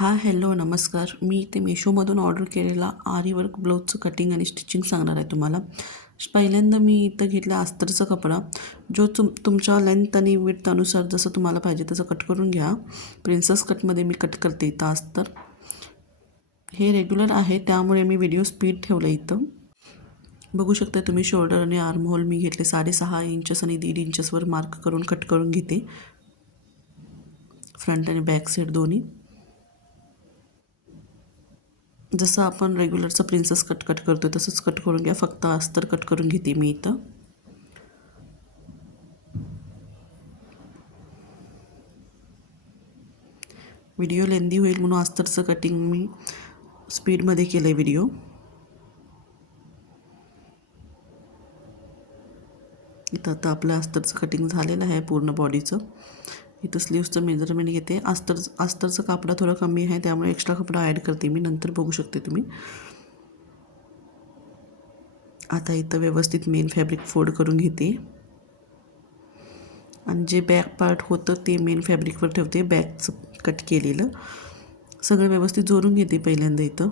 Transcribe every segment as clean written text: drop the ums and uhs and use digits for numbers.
हां हॅलो नमस्कार. मी ते मेशोमधून ऑर्डर केलेला आरी वर्क ब्लाऊजचं कटिंग आणि स्टिचिंग सांगणार आहे तुम्हाला. पहिल्यांदा मी इथं घेतला अस्तरचा कपडा, जो तुमच्या लेंथ आणि विड्थनुसार जसं तुम्हाला पाहिजे तसं कट करून घ्या. प्रिन्सेस कटमध्ये मी कट करते इथं अस्तर. हे रेग्युलर आहे त्यामुळे मी व्हिडिओ स्पीड ठेवलं इथं. बघू शकता तुम्ही शोल्डर आणि आर्म होल मी घेतले 6.5 इंचेस आणि 1.5 इंचेसवर मार्क करून कट करून घेते. फ्रंट आणि बॅक साईड दोन्ही. जसं आपण रेग्युलरचं प्रिन्सेस कट करतो तसंच कट करून घ्या. फक्त अस्तर कट करून घेते मी इथं. व्हिडिओ लेंदी होईल म्हणून अस्तरचं कटिंग मी स्पीडमध्ये केलं आहे व्हिडिओ. इथं आता आपलं अस्तरचं कटिंग झालेलं आहे पूर्ण बॉडीचं. इथं स्लीव्सचं मेजरमेंट घेते. अस्तरचं कापडा थोडं कमी आहे त्यामुळे एक्स्ट्रा कपडा ॲड करते मी, नंतर बघू शकते तुम्ही. आता इथं व्यवस्थित मेन फॅब्रिक फोल्ड करून घेते आणि जे बॅक पार्ट होतं ते मेन फॅब्रिकवर ठेवते. बॅकचं कट केलेलं सगळं व्यवस्थित जोडून घेते पहिल्यांदा. इथं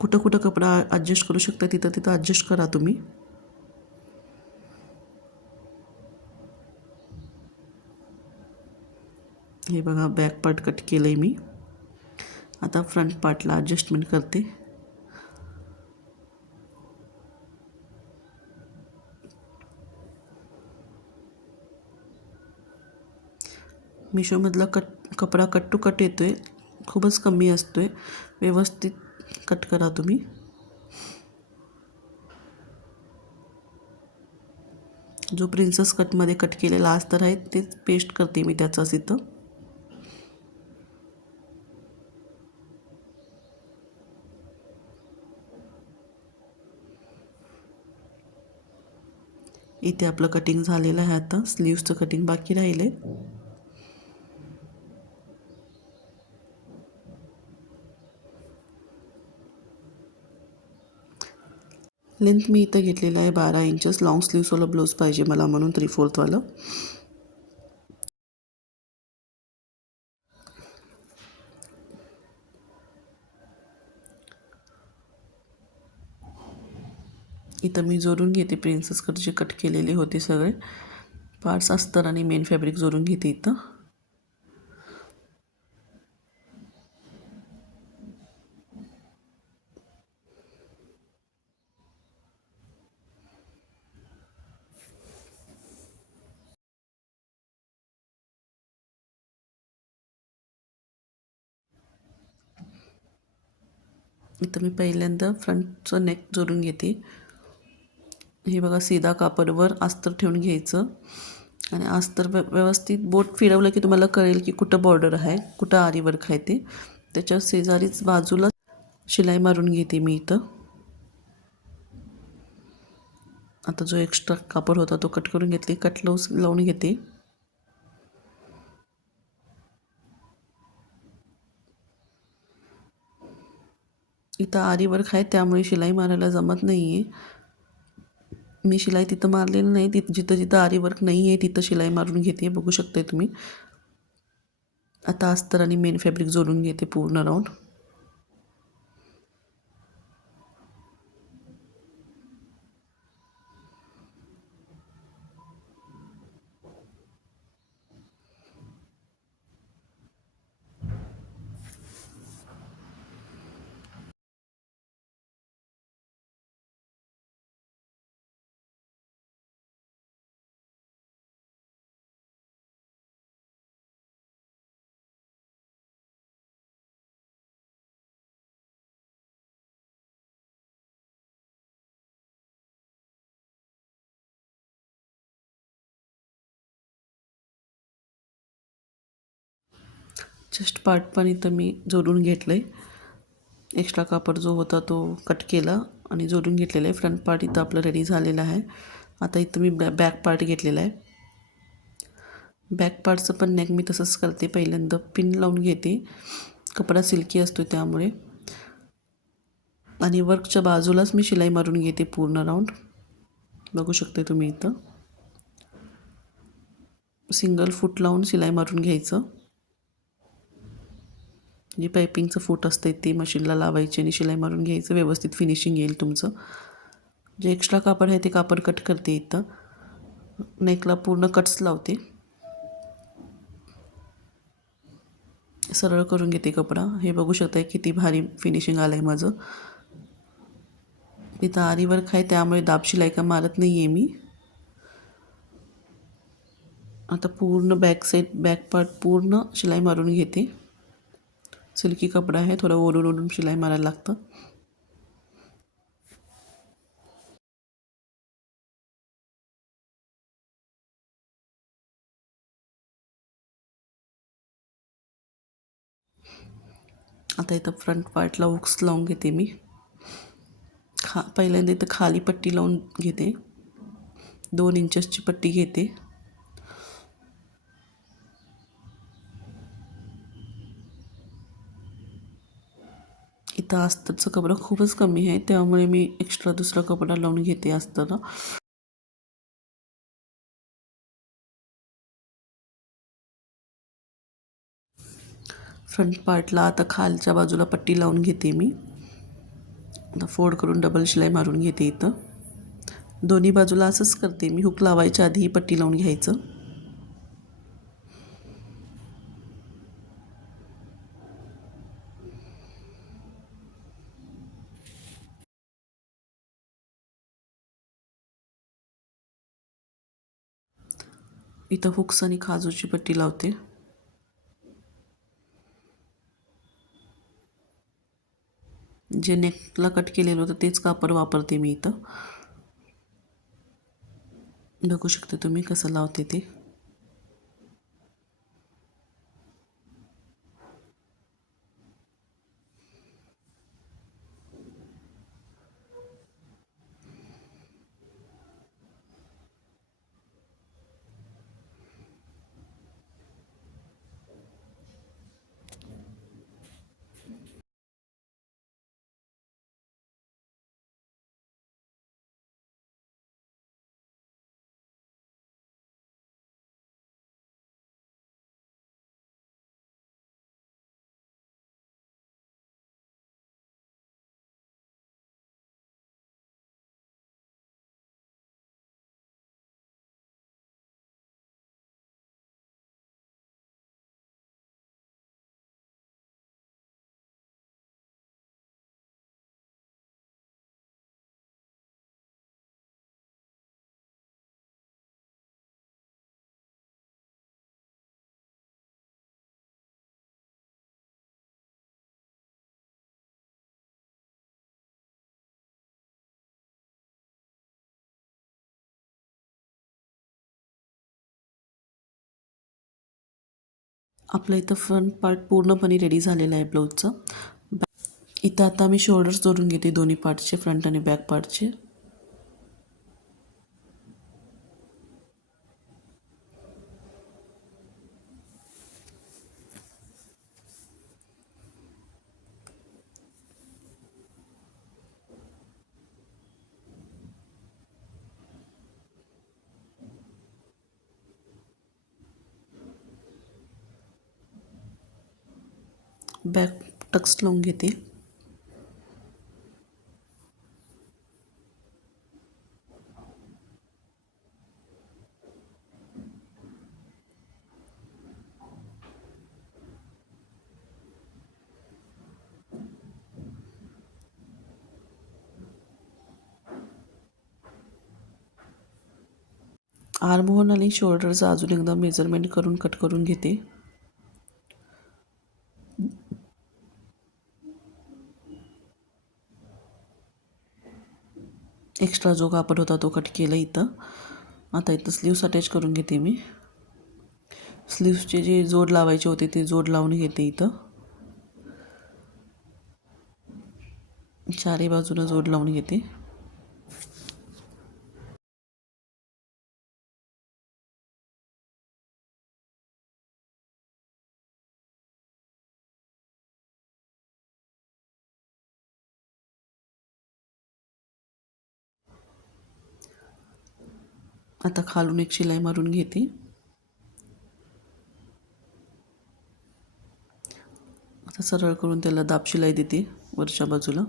कुठं कुठं कपडा ॲडजस्ट करू शकता तिथं तिथं ॲडजस्ट करा तुम्ही. हे बघा बॅक पार्ट कट केलं आहे मी. आता फ्रंट पार्टला ॲडजस्टमेंट करते. मिशोमधला कपडा कट टू कट येतो आहे, खूपच कमी असतो आहे. व्यवस्थित कट करा तुम्ही. जो प्रिन्सेस कटमध्ये कट केलेला अस्तर आहे तेच पेस्ट करते मी त्याचाच इथं. इथे आपलं कटिंग झालेलं आहे. आता स्लीव्सचं कटिंग बाकी राहिले. लेंथ मी इथं घेतलेलं आहे 12 इंचेस. लॉंग स्लीव्सवाला ब्लाऊज पाहिजे मला म्हणून 3/4 वालं. इथं मी जोडून घेते प्रिन्सेस कट जे कट केलेले होते सगळे पार्ट्स अस्तर आणि मेन फॅब्रिक जोडून घेते इथं. इथं मी पहिल्यांदा फ्रंटचं नेक जोडून घेते. हे बघा सीधा कापडवर अस्तर ठेवून घ्यायचं आणि अस्तर व्यवस्थित बोट फिरवलं की तुम्हाला कळेल की कुठं बॉर्डर आहे, कुठं आरी वर्क आहे ते. त्याच्या शेजारीच बाजूला शिलाई मारून घेते मी इथं. आता जो एक्स्ट्रा कापड होता तो कट करून घेतले. कट लावून घेते. इथं आरी वर्क आहे त्यामुळे शिलाई मारायला जमत नाही आहे. मी शिलाई तिथं मारलेलं नाही. जिथं जिथं आरी वर्क नाही आहे तिथं शिलाई मारून घेते. बघू शकताय तुम्ही. आता अस्तर आणि मेन फॅब्रिक जोडून घेते पूर्ण राऊंड. चेस्ट पार्ट पण इथं मी जोडून घेतलं आहे. एक्स्ट्रा कापड जो होता तो कट केला आणि जोडून घेतलेला आहे. फ्रंट पार्ट इथं आपलं रेडी झालेलं आहे. आता इथं मी बॅक पार्ट घेतलेला आहे. बॅक पार्टचं पण नेक मी तसंच करते. पहिल्यांदा पिन लावून घेते. कपडा सिल्की असतो त्यामुळे. आणि वर्कच्या बाजूलाच मी शिलाई मारून घेते पूर्ण राऊंड. बघू शकते तुम्ही इथं. सिंगल फूट लावून शिलाई मारून घ्यायचं. जी पायपिंगचं फूट असते ते मशीनला लावायचे आणि शिलाई मारून घ्यायचं, व्यवस्थित फिनिशिंग येईल तुमचं. जे एक्स्ट्रा कापड आहे ते कापड कट करते इथं. नेकला पूर्ण कट्स लावते, सरळ करून घेते कपडा. हे बघू शकताय किती भारी फिनिशिंग आलं आहे माझं. इथं आरी वर्क आहे त्यामुळे दाब शिलाई का मारत नाही आहे मी. आता पूर्ण बॅक साईड बॅक पार्ट पूर्ण शिलाई मारून घेते. सिल्की कपडा आहे, थोडं ओढून ओढून शिलाई मारायला लागतं. आता इथं फ्रंट पार्टला हुक्स लावून घेते मी. पहिल्यांदा इथं खाली पट्टी लावून घेते, 2 इंचेसची पट्टी घेते. इथं अस्तरचं कपडा खूपच कमी आहे त्यामुळे मी एक्स्ट्रा दुसरा कपडा लावून घेते अस्तर. फ्रंट पार्टला आता खालच्या बाजूला पट्टी लावून घेते मी. आता फोल्ड करून डबल शिलाई मारून घेते इथं. दोन्ही बाजूला असंच करते मी. हुक लावायच्या आधी ही पट्टी लावून घ्यायचं. इथं हुक्स आणि खाजूची पट्टी लावते. जे नेकला कट केलेलं होतं तेच कापड वापरते मी इथं. बघू शकते तुम्ही कसं लावते ते. आपलं इथं फ्रंट पार्ट पूर्णपणे रेडी झालेलं आहे ब्लाऊजचं. इथं आता मी शोल्डर्स जोडून घेते दोन्ही पार्टचे, फ्रंट आणि बॅक पार्टचे. बॅक टक्स लावून घेते. आर्महोल आणि शोल्डरचं अजून एकदा मेजरमेंट करून कट करून घेते. एक्स्ट्रा जो कापड होता तो कट केला इथं. आता इथं स्लीव्स अटॅच करून घेते मी. स्लीव्सचे जे जोड लावायचे होते ते जोड लावून घेते इथं. चारही बाजूला जोड लावून घेते. आता खालून एक शिलाई मारून घेते. आता सरळ करून त्याला दाब शिलाई देते वरच्या बाजूला.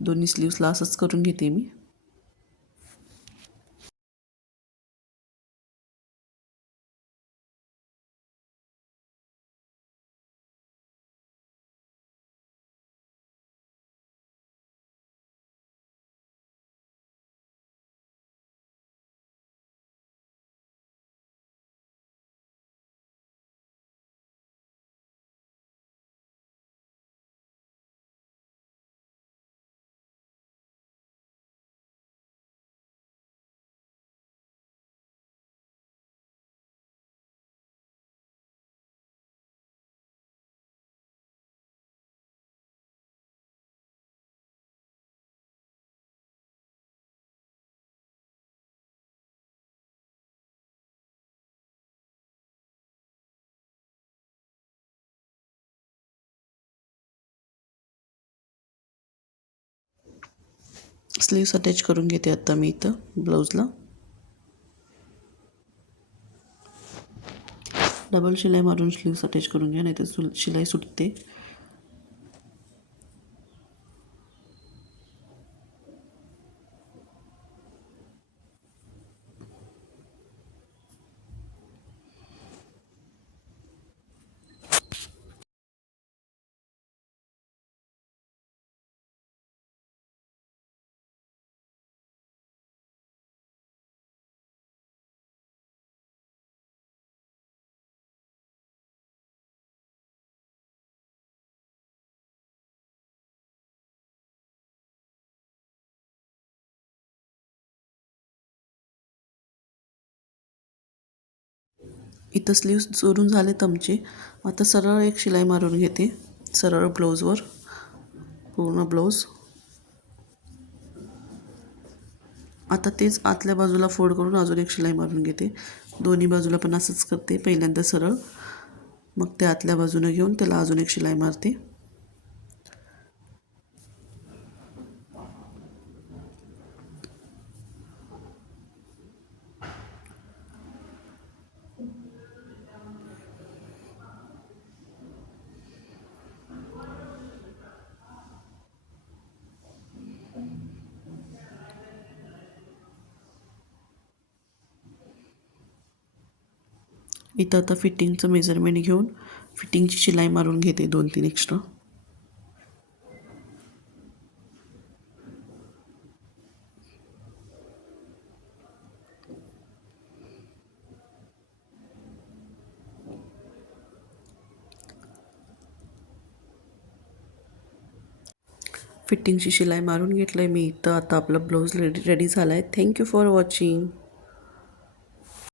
दोन्ही स्लीव्सला असंच करून घेते मी. स्लीव्स अटॅच करून घेते आता मी इथं ब्लाऊजला. डबल शिलाई मारून स्लीव्स अटॅच करून घ्या, नाही तर शिलाई सुटते. इथं स्लीव्स जोडून झालेत आमचे. आता सरळ एक शिलाई मारून घेते सरळ ब्लाऊजवर, पूर्ण ब्लाऊज. आता तेच आतल्या बाजूला फोल्ड करून अजून एक शिलाई मारून घेते. दोन्ही बाजूला पण असंच करते. पहिल्यांदा सरळ, मग ते आतल्या बाजूनं घेऊन त्याला अजून एक शिलाई मारते. इथं आता फिटिंगचं मेजरमेंट घेऊन फिटिंगची शिलाई मारून घेते 2-3 एक्स्ट्रा. फिटिंगची शिलाई मारून घेतलं आहे मी इथं. आता आपला ब्लाऊज रेडी झाला आहे. Thank you for watching.